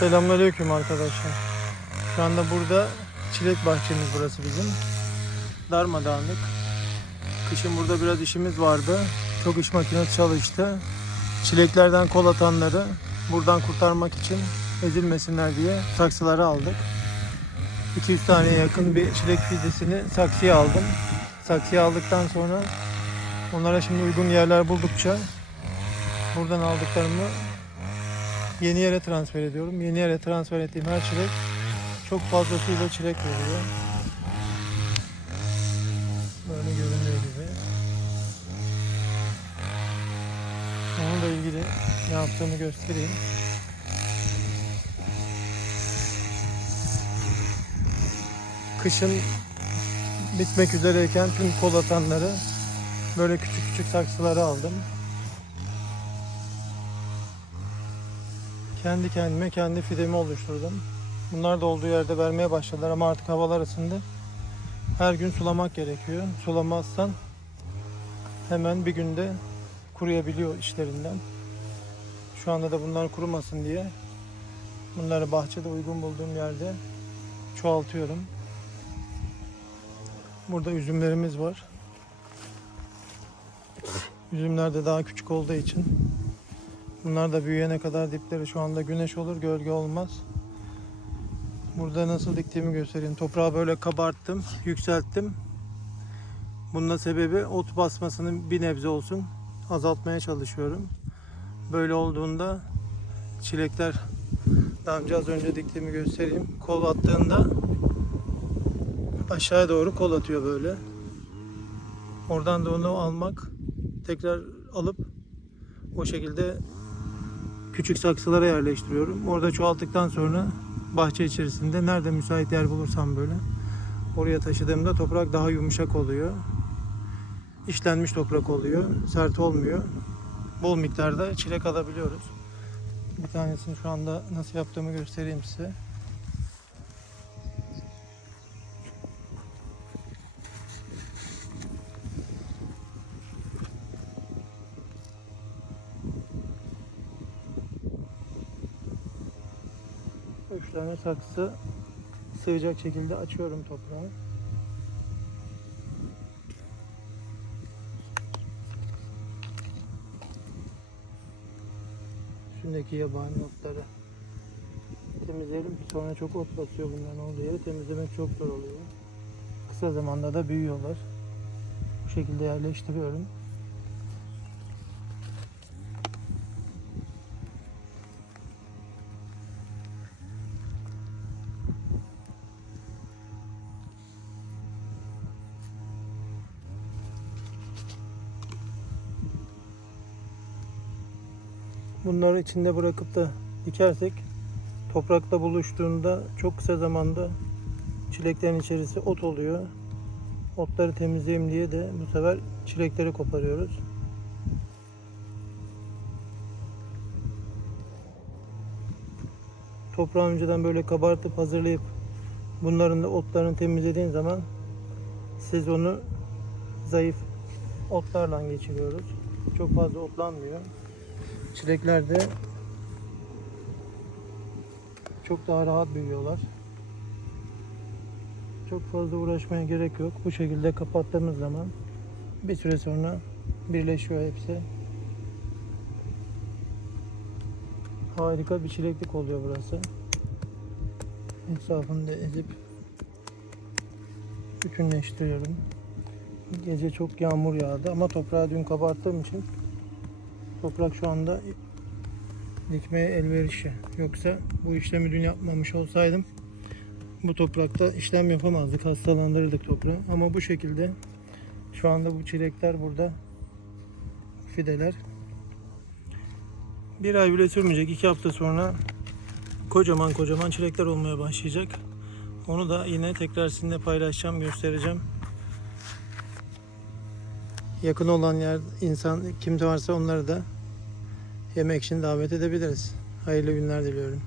Selamünaleyküm arkadaşlar. Şu anda burada çilek bahçemiz burası bizim. Darmadağınık. Kışın burada biraz işimiz vardı. Çok iş makinesi çalıştı. Çileklerden kol atanları buradan kurtarmak için ezilmesinler diye saksıları aldık. 200 taneye yakın bir çilek fidesini saksıya aldım. Saksıya aldıktan sonra onlara şimdi uygun yerler buldukça buradan aldıklarımı yeni yere transfer ediyorum. Yeni yere transfer ettiğim her çilek çok fazlasıyla çilek veriyor. Böyle göründüğü gibi. Onunla ilgili ne yaptığımı göstereyim. Kışın bitmek üzereyken tüm kol atanları böyle küçük küçük saksılara aldım. Kendi kendime kendi fidemi oluşturdum. Bunlar da olduğu yerde vermeye başladılar ama artık havalar ısındı. Her gün sulamak gerekiyor. Sulamazsan hemen bir günde kuruyabiliyor işlerinden. Şu anda da bunlar kurumasın diye bunları bahçede uygun bulduğum yerde çoğaltıyorum. Burada üzümlerimiz var. Üzümler de daha küçük olduğu için Bunlar da büyüyene kadar dipleri şu anda güneş olur, gölge olmaz. Burada nasıl diktiğimi göstereyim. Toprağı böyle kabarttım, yükselttim. Bunun da sebebi ot basmasını bir nebze olsun azaltmaya çalışıyorum. Böyle olduğunda çilekler daha önce az önce diktiğimi göstereyim. Kol attığında aşağıya doğru kol atıyor böyle. Oradan da onu almak, tekrar alıp o şekilde küçük saksılara yerleştiriyorum. Orada çoğalttıktan sonra bahçe içerisinde nerede müsait yer bulursam böyle oraya taşıdığımda toprak daha yumuşak oluyor. İşlenmiş toprak oluyor. Sert olmuyor. Bol miktarda çilek alabiliyoruz. Bir tanesini şu anda nasıl yaptığımı göstereyim size. Üç tane saksı sığacak şekilde açıyorum toprağı. Üstündeki yabani otları temizleyelim ki sonra çok ot basıyor bunların olduğu yeri temizlemek çok zor oluyor. Kısa zamanda da büyüyorlar. Bu şekilde yerleştiriyorum. Bunları içinde bırakıp da dikersek toprakla buluştuğunda çok kısa zamanda çileklerin içerisi ot oluyor. Otları temizleyeyim diye de bu sefer çilekleri koparıyoruz. Toprağı önceden böyle kabartıp hazırlayıp bunların da otlarını temizlediğin zaman siz onu zayıf otlarla geçiriyoruz. Çok fazla otlanmıyor. Çilekler de çok daha rahat büyüyorlar. Çok fazla uğraşmaya gerek yok. Bu şekilde kapattığımız zaman bir süre sonra birleşiyor hepsi. Harika bir çileklik oluyor burası. Etrafını da ezip bütünleştiriyorum. Gece çok yağmur yağdı ama toprağı dün kabarttığım için Toprak şu anda dikmeye elverişli. Yoksa bu işlemi dün yapmamış olsaydım bu toprakta işlem yapamazdık. Hastalandırırdık toprağı. Ama bu şekilde şu anda bu çilekler burada fideler. Bir ay bile sürmeyecek. iki hafta sonra kocaman kocaman çilekler olmaya başlayacak. Onu da yine tekrar sizinle paylaşacağım, göstereceğim. Yakın olan yer insan kimde varsa onları da yemek için davet edebiliriz. Hayırlı günler diliyorum.